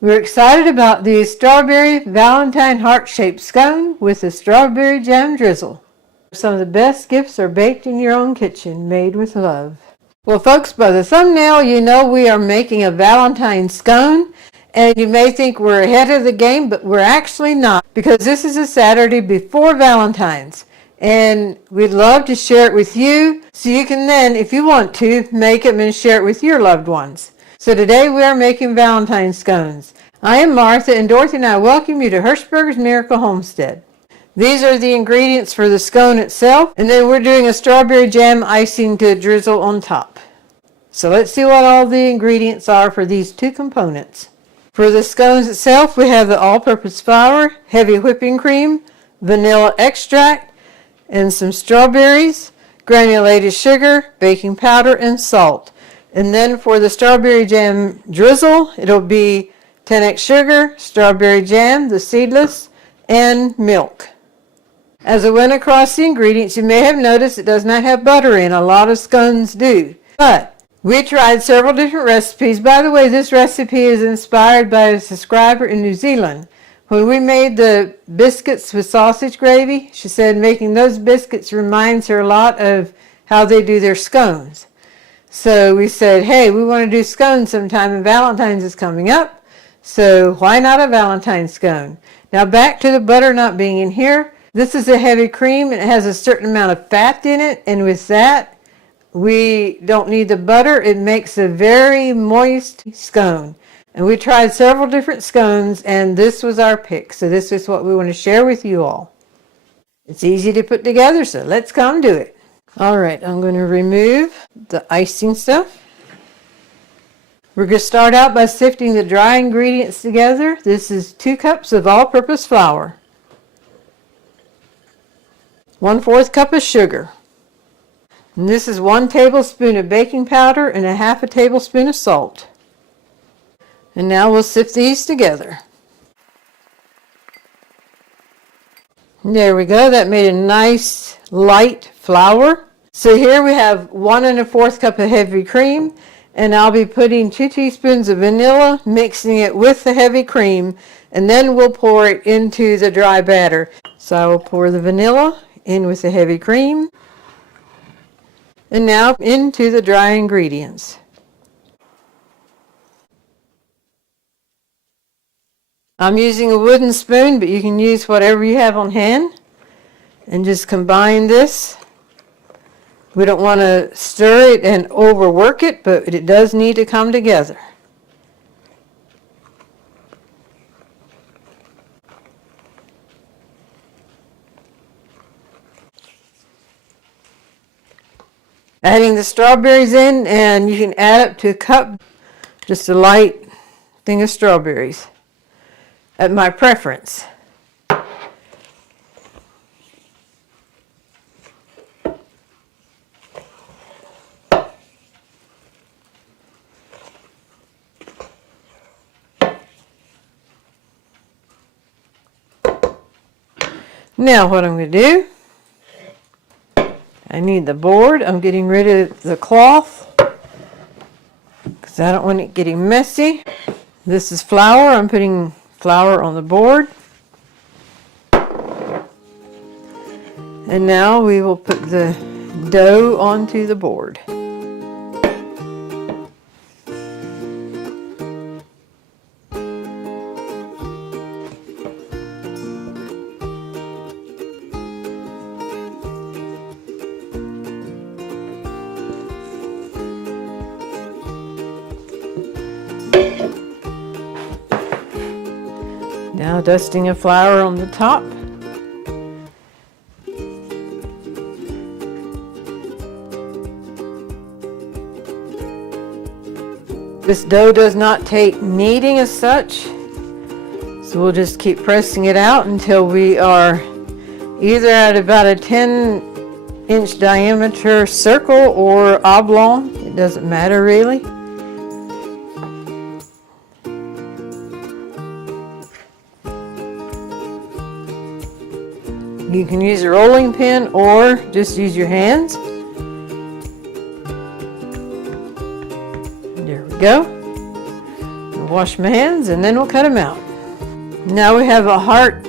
We're excited about the strawberry Valentine heart-shaped scone with the strawberry jam drizzle. Some of the best gifts are baked in your own kitchen, made with love. Well, folks, by the thumbnail, you know we are making a Valentine scone, and you may think we're ahead of the game, but we're actually not, because this is a Saturday before Valentine's, and we'd love to share it with you, so you can then, if you want to, make them and share it with your loved ones. So today we are making Valentine scones. I am Martha, and Dorothy and I welcome you to Hirschberger's Miracle Homestead. These are the ingredients for the scone itself, and then we're doing a strawberry jam icing to drizzle on top. So let's see what all the ingredients are for these two components. For the scones itself, we have the all-purpose flour, heavy whipping cream, vanilla extract, and some strawberries, granulated sugar, baking powder, and salt. And then for the strawberry jam drizzle, it'll be 10x sugar, strawberry jam, the seedless, and milk. As I went across the ingredients, you may have noticed it does not have butter in. A lot of scones do. But we tried several different recipes. By the way, this recipe is inspired by a subscriber in New Zealand. When we made the biscuits with sausage gravy, she said making those biscuits reminds her a lot of how they do their scones. So we said, hey, we want to do scones sometime, and Valentine's is coming up, so why not a Valentine scone? Now back to the butter not being in here. This is a heavy cream, and it has a certain amount of fat in it, and with that, we don't need the butter. It makes a very moist scone. And we tried several different scones, and this was our pick, so this is what we want to share with you all. It's easy to put together, so let's come do it. All right, I'm going to remove the icing stuff. We're going to start out by sifting the dry ingredients together. This is 2 cups of all-purpose flour, 1/4 cup of sugar, and this is 1 tablespoon of baking powder and 1/2 tablespoon of salt. And now we'll sift these together. There we go. That made a nice light flour. So here we have 1 1/4 cup of heavy cream, and I'll be putting 2 teaspoons of vanilla, mixing it with the heavy cream, and then we'll pour it into the dry batter. So I will pour the vanilla in with the heavy cream, and now into the dry ingredients. I'm using a wooden spoon, but you can use whatever you have on hand, and just combine this. We don't want to stir it and overwork it, but it does need to come together. Adding the strawberries in, and you can add up to a cup, just a light thing of strawberries at my preference. Now what I'm going to do, I need the board. I'm getting rid of the cloth because I don't want it getting messy. This is flour. I'm putting flour on the board. And now we will put the dough onto the board. Now dusting of flour on the top. This dough does not take kneading as such, so we'll just keep pressing it out until we are either at about a 10-inch diameter circle or oblong. It doesn't matter really. You can use a rolling pin or just use your hands. There we go. wash my hands and then we'll cut them out. Now we have a heart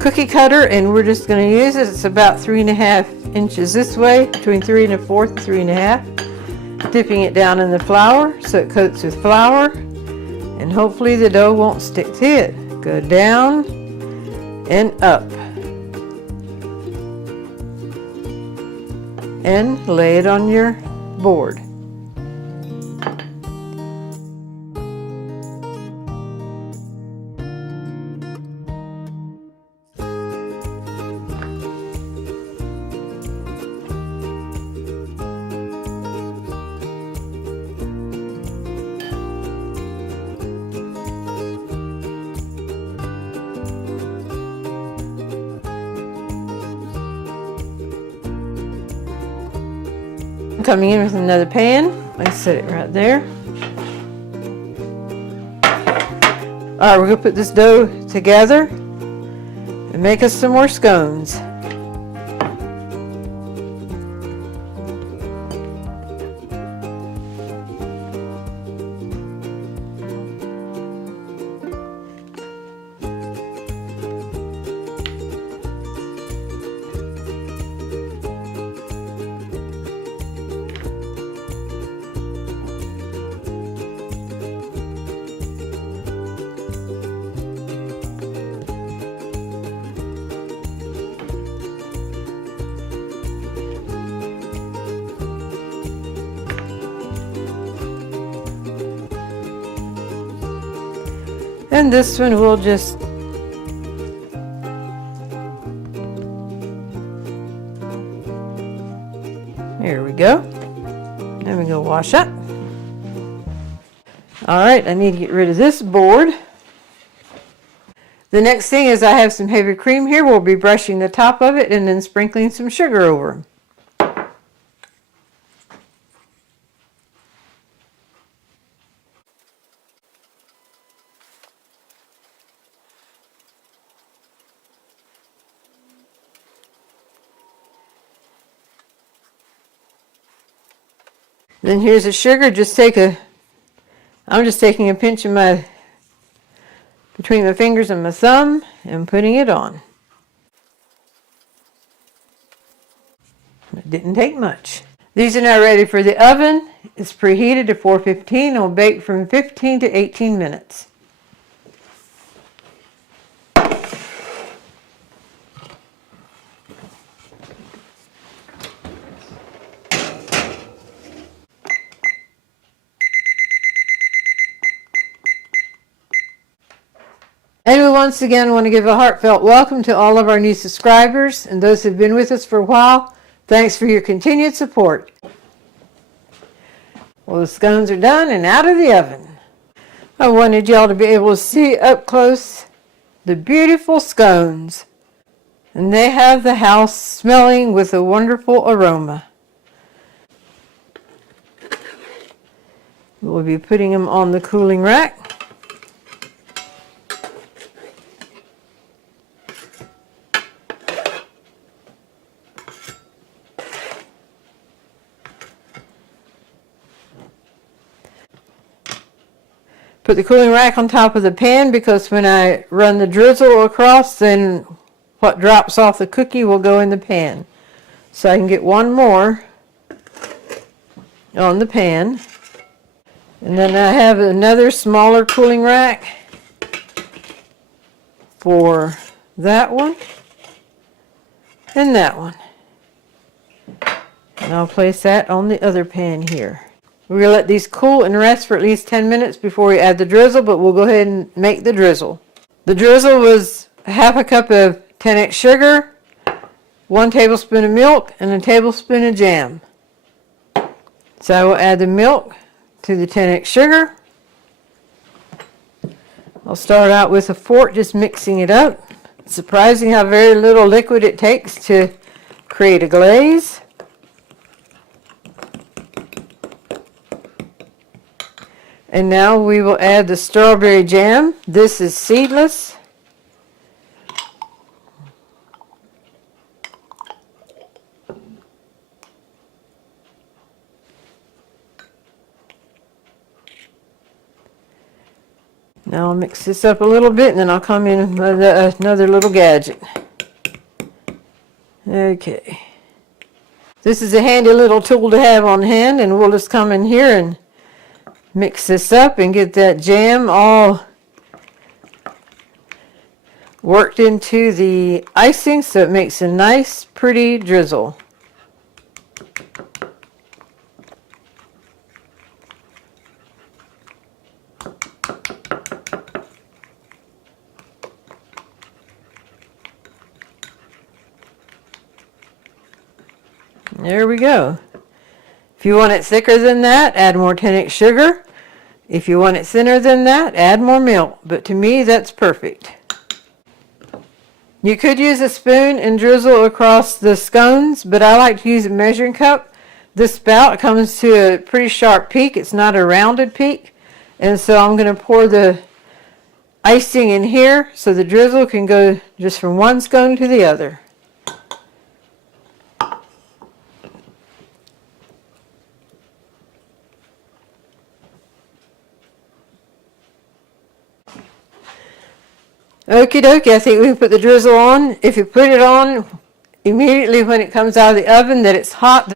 cookie cutter and we're just going to use it. It's about 3.5 inches this way, between 3 1/4 and 3 1/2. Dipping it down in the flour so it coats with flour, and hopefully the dough won't stick to it. Go down and up and lay it on your board. Coming in with another pan. I set it right there. Alright, we're going to put this dough together and make us some more scones. And this one we'll just here we go. Then we go wash up. Alright, I need to get rid of this board. The next thing is I have some heavy cream here. We'll be brushing the top of it and then sprinkling some sugar over them. Then here's the sugar. I'm just taking a pinch of between my fingers and my thumb and putting it on. It didn't take much. These are now ready for the oven. It's preheated to 415 and will bake from 15 to 18 minutes. And we once again want to give a heartfelt welcome to all of our new subscribers and those who have been with us for a while. Thanks for your continued support. Well, the scones are done and out of the oven. I wanted y'all to be able to see up close the beautiful scones. And they have the house smelling with a wonderful aroma. We'll be putting them on the cooling rack. Put the cooling rack on top of the pan because when I run the drizzle across, then what drops off the cookie will go in the pan. So I can get one more on the pan. And then I have another smaller cooling rack for that one and that one. And I'll place that on the other pan here. We're going to let these cool and rest for at least 10 minutes before we add the drizzle, but we'll go ahead and make the drizzle. The drizzle was half a cup of 10x sugar, 1 tablespoon of milk, and a tablespoon of jam. So I will add the milk to the 10x sugar. I'll start out with a fork, just mixing it up. It's surprising how very little liquid it takes to create a glaze. And now we will add the strawberry jam. This is seedless. Now I'll mix this up a little bit and then I'll come in with another little gadget. Okay. This is a handy little tool to have on hand, and we'll just come in here and mix this up and get that jam all worked into the icing so it makes a nice, pretty drizzle. There we go. If you want it thicker than that, add more 10x sugar. If you want it thinner than that, add more milk. But to me, that's perfect. You could use a spoon and drizzle across the scones, but I like to use a measuring cup. This spout comes to a pretty sharp peak. It's not a rounded peak. And so I'm going to pour the icing in here so the drizzle can go just from one scone to the other. Okie dokie, I think we can put the drizzle on. If you put it on immediately when it comes out of the oven that it's hot,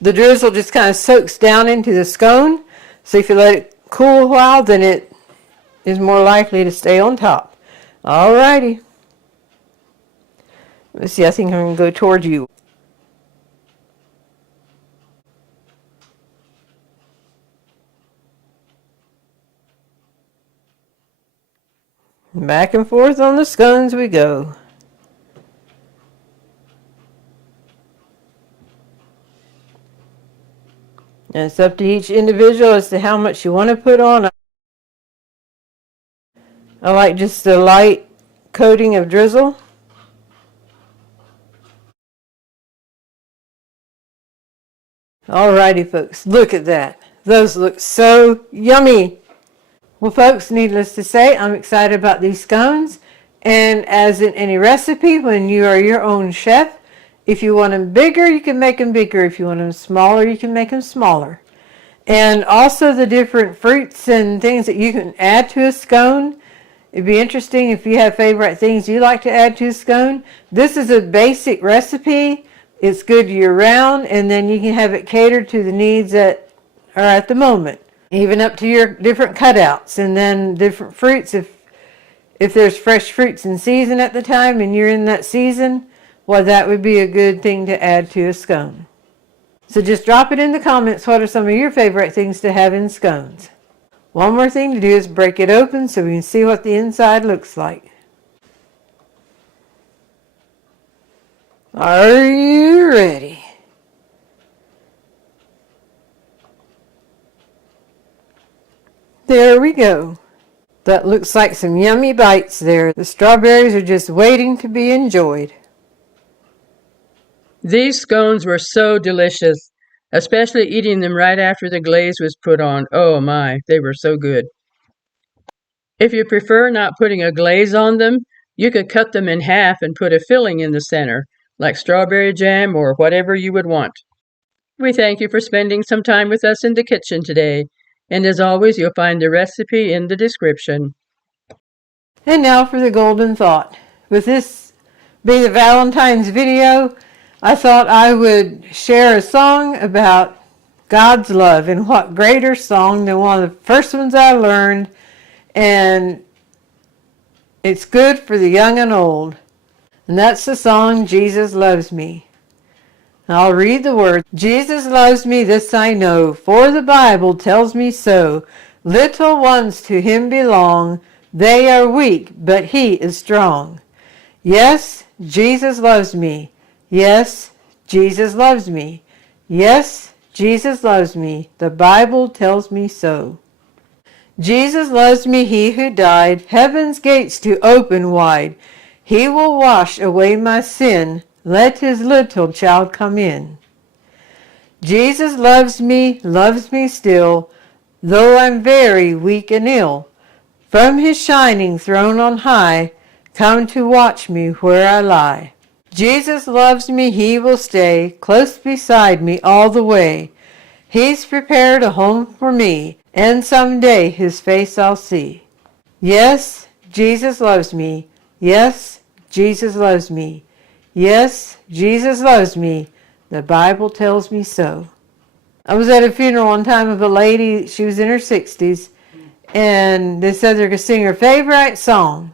the drizzle just kind of soaks down into the scone. So if you let it cool a while, then it is more likely to stay on top. Alrighty. Let's see, I think I'm going to go toward you. Back and forth on the scones we go. And it's up to each individual as to how much you want to put on. I like just a light coating of drizzle. Alrighty folks, look at that. Those look so yummy. Well folks, needless to say, I'm excited about these scones. And as in any recipe, when you are your own chef, if you want them bigger, you can make them bigger. If you want them smaller, you can make them smaller. And also the different fruits and things that you can add to a scone. It'd be interesting if you have favorite things you like to add to a scone. This is a basic recipe. It's good year round, and then you can have it catered to the needs that are at the moment. Even up to your different cutouts, and then different fruits. If there's fresh fruits in season at the time and you're in that season, well, that would be a good thing to add to a scone. So just drop it in the comments. What are some of your favorite things to have in scones? One more thing to do is break it open so we can see what the inside looks like. Are you ready? There we go. That looks like some yummy bites there. The strawberries are just waiting to be enjoyed. These scones were so delicious, especially eating them right after the glaze was put on. Oh my, they were so good. If you prefer not putting a glaze on them, you could cut them in half and put a filling in the center, like strawberry jam or whatever you would want. We thank you for spending some time with us in the kitchen today. And as always, you'll find the recipe in the description. And now for the golden thought. With this being the Valentine's video, I thought I would share a song about God's love. And what greater song than one of the first ones I learned. And it's good for the young and old. And that's the song, Jesus Loves Me. I'll read the words. Jesus loves me, this I know, for the Bible tells me so. Little ones to him belong. They are weak, but he is strong. Yes, Jesus loves me. Yes, Jesus loves me. Yes, Jesus loves me. The Bible tells me so. Jesus loves me, he who died, heaven's gates to open wide. He will wash away my sin. Let his little child come in. Jesus loves me still, though I'm very weak and ill. From his shining throne on high, come to watch me where I lie. Jesus loves me, he will stay close beside me all the way. He's prepared a home for me, and someday his face I'll see. Yes, Jesus loves me. Yes, Jesus loves me. Yes, Jesus loves me. The Bible tells me so. I was at a funeral one time of a lady, she was in her 60s, and they said they're going to sing her favorite song.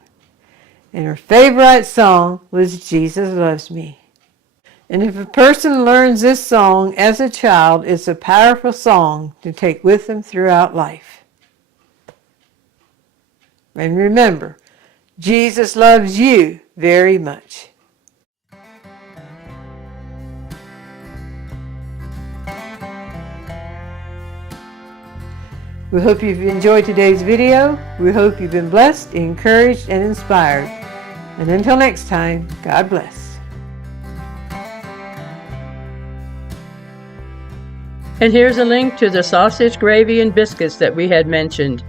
And her favorite song was Jesus Loves Me. And if a person learns this song as a child, it's a powerful song to take with them throughout life. And remember, Jesus loves you very much. We hope you've enjoyed today's video. We hope you've been blessed, encouraged, and inspired. And until next time, God bless. And here's a link to the sausage gravy and biscuits that we had mentioned.